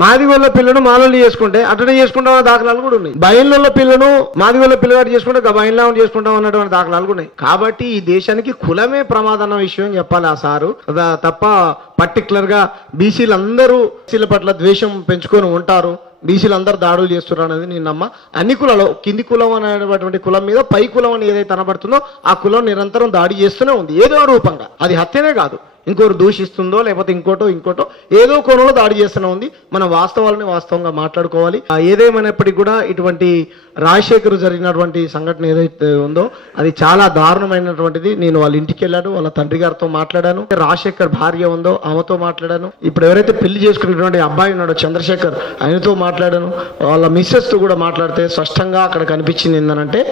మాదిగోళ్ళ పిల్లను మాలోళ్ళు చేసుకుంటే అటనే చేసుకుంటాం అనే దాఖలాలు కూడా ఉన్నాయి. బయళ్ళ పిల్లను మాదిగోళ్ళ పిల్లగాడు చేసుకుంటే బయలులో చేసుకుంటాం అన్నటువంటి దాఖలాలు కూడా ఉన్నాయి. కాబట్టి ఈ దేశానికి కులమే ప్రమాదం విషయం చెప్పాలి ఆ సారు తప్ప పర్టికులర్ గా బీసీలు అందరూ బీసీల పట్ల ద్వేషం పెంచుకొని ఉంటారు, బీసీలు అందరూ దాడులు చేస్తున్నారు అనేది నేను నమ్మ. అన్ని కులాలు కింది కులం అనేటువంటి కులం మీద పై కులం అని ఏదైతే కనబడుతుందో ఆ కులం నిరంతరం దాడి చేస్తూనే ఉంది ఏదో రూపంగా. అది హత్యనే కాదు, ఇంకోరు దూషిస్తుందో లేకపోతే ఇంకోటో ఏదో కోణంలో దాడి చేస్తూనే ఉంది. మనం వాస్తవాలని వాస్తవంగా మాట్లాడుకోవాలి. ఏదేమైనప్పటికీ కూడా ఇటువంటి రాజశేఖర్ జరిగినటువంటి సంఘటన ఏదైతే ఉందో అది చాలా దారుణమైనటువంటిది. నేను వాళ్ళ ఇంటికి వెళ్ళాను, వాళ్ళ తండ్రి గారితో మాట్లాడాను, రాజశేఖర్ భార్య ఉందో ఆమెతో మాట్లాడాను, ఇప్పుడు ఎవరైతే పెళ్లి చేసుకున్నటువంటి అబ్బాయి ఉన్నాడో చంద్రశేఖర్ ఆయనతో మాట్లాడాను, వాళ్ళ మిస్సెస్ తో కూడా మాట్లాడితే స్పష్టంగా అక్కడ కనిపించింది ఏంటంటే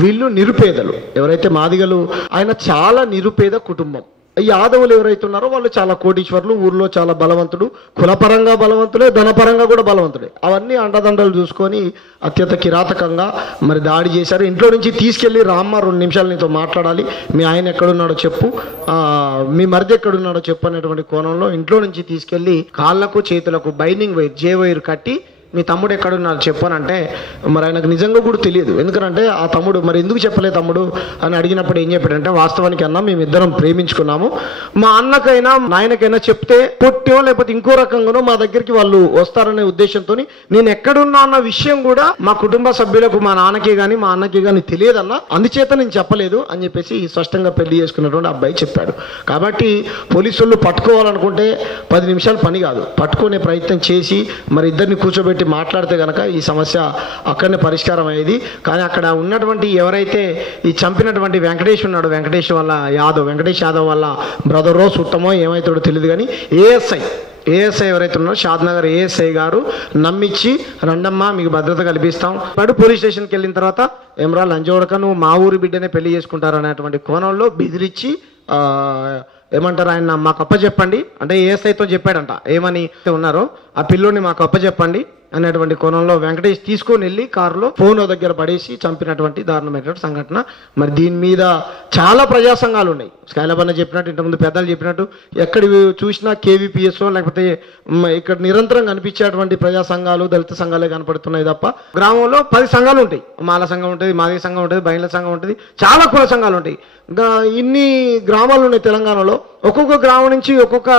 వీళ్ళు నిరుపేదలు. ఎవరైతే మాదిగలు ఆయన చాలా నిరుపేద కుటుంబం. ఈ యాదవులు ఎవరైతే ఉన్నారో వాళ్ళు చాలా కోటీశ్వర్లు, ఊర్లో చాలా బలవంతుడు, కులపరంగా బలవంతుడే, ధనపరంగా కూడా బలవంతుడే. అవన్నీ అండదండలు చూసుకొని అత్యంత కిరాతకంగా మరి దాడి చేశారు. ఇంట్లో నుంచి తీసుకెళ్లి రామ్మ 2 నిమిషాలు నీతో మాట్లాడాలి, మీ ఆయన ఎక్కడున్నాడో చెప్పు, మీ మరిది ఎక్కడున్నాడో చెప్పు అనేటువంటి కోణంలో ఇంట్లో నుంచి తీసుకెళ్లి కాళ్లకు చేతులకు బైండింగ్ వైర్ జే వైర్ కట్టి మీ తమ్ముడు ఎక్కడున్నారు చెప్పానంటే మరి ఆయనకు నిజంగా కూడా తెలియదు. ఎందుకంటే ఆ తమ్ముడు మరి ఎందుకు చెప్పలే తమ్ముడు అని అడిగినప్పుడు ఏం చెప్పాడంటే వాస్తవానికి అన్నా మేమిద్దరం ప్రేమించుకున్నాము, మా అన్నకైనా నాయనకైనా చెప్తే కొట్టో లేకపోతే ఇంకో రకంగానో మా దగ్గరికి వాళ్ళు వస్తారనే ఉద్దేశంతో నేను ఎక్కడున్నా అన్న విషయం కూడా మా కుటుంబ సభ్యులకు మా నాన్నకి కానీ మా అన్నకి కానీ తెలియదన్నా, అందుచేత నేను చెప్పలేదు అని చెప్పేసి స్పష్టంగా పెళ్లి చేసుకున్నటువంటి అబ్బాయి చెప్పాడు. కాబట్టి పోలీసులు పట్టుకోవాలనుకుంటే 10 నిమిషాలు పని కాదు, పట్టుకునే ప్రయత్నం చేసి మరి ఇద్దరిని కూర్చోబెట్టి మాట్లాడితే కనుక ఈ సమస్య అక్కడనే పరిష్కారం అయ్యేది. కానీ అక్కడ ఉన్నటువంటి ఎవరైతే ఈ చంపినటువంటి వెంకటేష్ ఉన్నాడు, వెంకటేష్ యాదవ్ వల్ల బ్రదరో చుట్టమో ఏమైతాడో తెలియదు, కానీ ఏఎస్ఐ ఎవరైతే ఉన్నారో షాద్నగర్ ఏఎస్ఐ గారు నమ్మించి రండమ్మా మీకు భద్రత కల్పిస్తాం వాడు పోలీస్ స్టేషన్కి వెళ్ళిన తర్వాత ఎమరా లంజోడక నువ్వు మా ఊరి బిడ్డనే పెళ్లి చేసుకుంటారు అనేటువంటి కోణంలో బెదిరించి ఏమంటారు ఆయన మాకు అప్పచెప్పండి అంటే ఏఎస్ఐతో చెప్పాడంట, ఏమని ఉన్నారో ఆ పిల్లోని మాకు అప్పచెప్పండి అనేటువంటి కోణంలో వెంకటేష్ తీసుకొని వెళ్ళి కారులో ఫోన్ దగ్గర పడేసి చంపినటువంటి దారుణమైనటువంటి సంఘటన. మరి దీని మీద చాలా ప్రజా సంఘాలు ఉన్నాయి. స్కైలబన్న చెప్పినట్టు, ఇంతకుముందు పెద్దలు చెప్పినట్టు ఎక్కడ చూసినా కేవీపీఎస్ఓ లేకపోతే ఇక్కడ నిరంతరం కనిపించేటువంటి ప్రజా సంఘాలు దళిత సంఘాలే కనపడుతున్నాయి తప్ప గ్రామంలో 10 సంఘాలు ఉంటాయి. మాల సంఘం ఉంటుంది, మాదిగ సంఘం ఉంటుంది, బయళ్ళ సంఘం ఉంటుంది, చాలా కుల సంఘాలు ఉంటాయి. ఇన్ని గ్రామాలు ఉన్నాయి తెలంగాణలో. ఒక్కొక్క గ్రామం నుంచి ఒక్కొక్క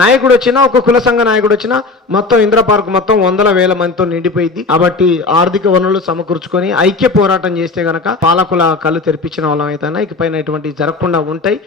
నాయకుడు వచ్చినా, ఒక్కొక్క కుల సంఘ నాయకుడు వచ్చినా మొత్తం ఇంద్ర పార్క్ మొత్తం 100,000 మందితో నిండిపోయింది. కాబట్టి ఆర్థిక వనరులు సమకూర్చుకొని ఐక్య పోరాటం చేస్తే గనక పాలకుల కళ్ళు తెరిపించిన వాళ్ళం అయితే ఇకపైన ఇటువంటి జరగకుండా ఉంటాయి.